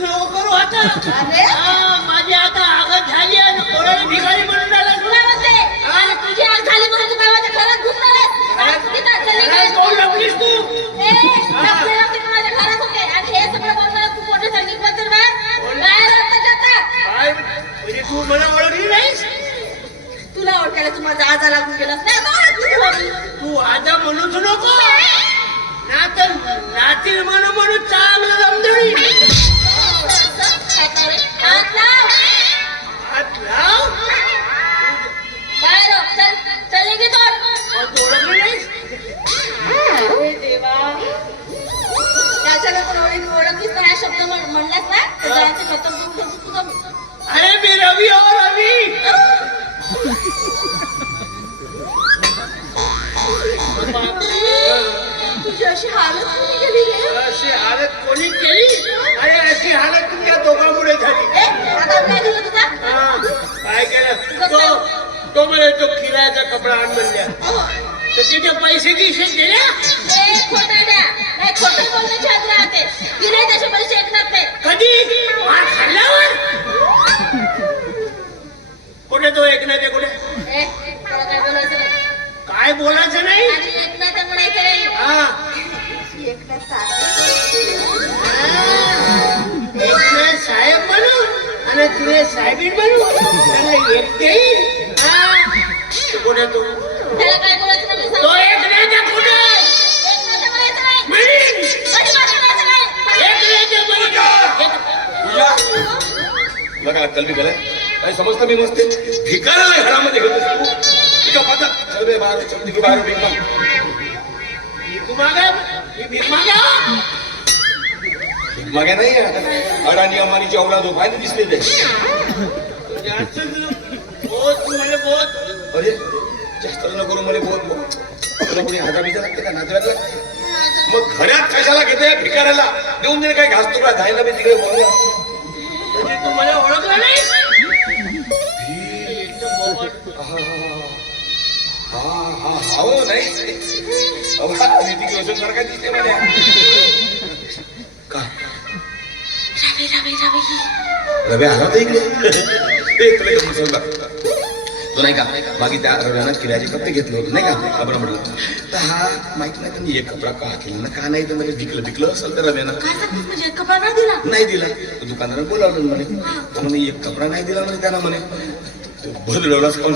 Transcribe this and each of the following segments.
नको करू आता? हा, माझी आता नातील म्हणून म्हणून चांगलं रमदळी काय हात लाव. चल मग तू ओळखली नाहीस अरे देवा ना हा शब्द म्हण- म्हणलास ना? तर खतम करून मला तो किरायाचा कपडा आण म्हणल्या. तर तिचे पैसे ए, खोटारड्या. नाही, खोटं बोलण्याची हद राहते. गिऱ्हाईक त्याचे पैसे ऐकणार नाही. कधी मार खाल्ल्यावर कुठे तो एकनाथ आहे कुठे ए, काय बोलायचं नाही. काय बोलायचं नाही आणि एकनाथ म्हणायचं नाही. हा एकनाथ साहेब. एकनाथ साहेब बनू आणि तुझे साहेबीन बनू त्यांना एक देईल हा तो कुठे तो त्याला काय बोलायचं नाही मी तो सांगते. एकनाथ आहे कुठे. पूजा. बघा अक्कल बी गेलाय काय समजतं मी मस्त? भिकाराला घरामध्ये घेत असतो आहे पाहता. चल बाहेर चल की बाहेर भिक माग. भीक मागा मी भीक मागा भीक मागे नाही आता? अडाणी अंबानीची औलाद दिसले ते बहुत अरे जास्त करू मला बोल. तुला कोणी हजार लागते का नातेवाईक लागते? मग घरात कशाला घेते भिकाऱ्याला देऊन दे काही घास तुला जायला बी तिकडे बोलला तू मला ओळखला बोबड. हा हा हा हो नाही ऋतिक रोशन सारखा दिसते मला का रवी रवी रवी रवी आला होता इकडे ए, तुला एक दिवस बघ. तो नाही का? मागे त्या रव्यानं किरायाचे कपडे घेतले होते नाही का? आपण म्हटलं तर हा माहीत नाही त्यांनी एक कपडा का केला ना का नाही तर म्हणजे विकलं विकलं असेल तर रव्यानं. म्हणजे कपडा नाही दिला? नाही दिला. बोलावलं म्हणे तर म्हणे एक कपडा नाही दिला म्हणे त्यानं म्हणे. तो बदलवलाच कोण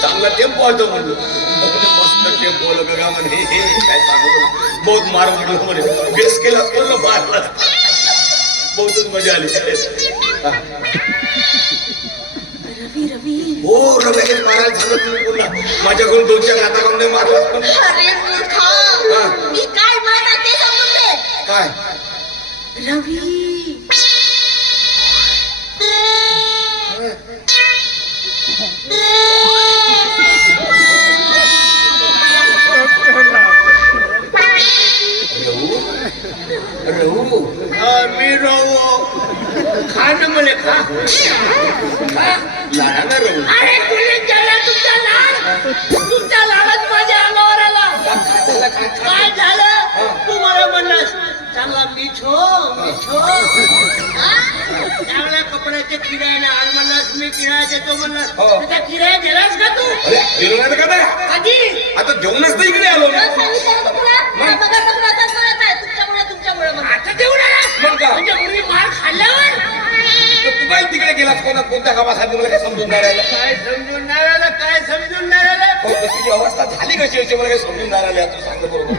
चांगला टेम्पो होतो म्हणलं म्हणे, मस्त टेम्पो आलं बघा म्हणे. हे काय सांगतो बहुत मार म्हटलं म्हणे. बेस केला मारला. बहुतच मजा आली. रवी रवी. हो रव्याने मारायला झालं तुम्ही बोलला. माझ्याकडून दोन चार हाता काढून मारला पण अरे मूर्खा. हा. मी काय म्हणतात ते समजून घे काय? रवी. ना मला खा. लहाना रहू अरे तुला गेला तुमचा लाड तुमच्या लाडात माझ्या अंगावर आला. काय झालं? तू मला म्हणलास चांगला मिठो मिठो? चांगल्या आण म्हणलास मी किराया देतो म्हणलास. हो. त्याचा किराया दिलास का तू? गेलो नाही का कधी आता तर इकडे आलो तुमच्यामुळे तुमच्यामुळे. आता का? म्हणजे पूर्वी मार खाल्ल्यावर? तू काय तिकडे गेलास कोणा कोणत्या गावासाठी मला काय समजून नाही राहिलं काय समजून नाही राहिलं काय समजून नाही राहिलं हो, तर तुझी अवस्था झाली कशी अशी मला काही समजून नाही राहिली तू सांग बरोबर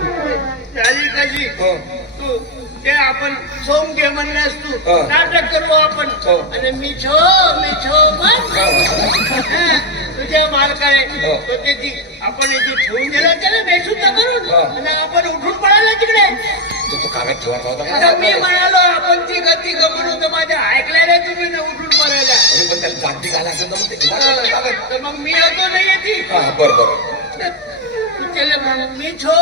झाली कशी हो. तू ते आपण सोम घे म्हणलास तू हो. नाटक करू आपण हो. आणि मिठो मिठो म्हण हा, तुझ्या मालकाने हो. तो ते ती आपण इथे ठेवून दिला त्याला बेशुद्ध करून हो. आणि आपण कागद ठेवायचा होता आता मी? म्हणालो आपण ती गती गमन होतं माझ्या ऐकल्या रे तुम्ही ना उठून पळायला अरे पण त्याला जागतिक आला असेल तर मग ते कागद. तर मग मी होतो नाही ती हा बरं बरं त्याला म्हण, मिठो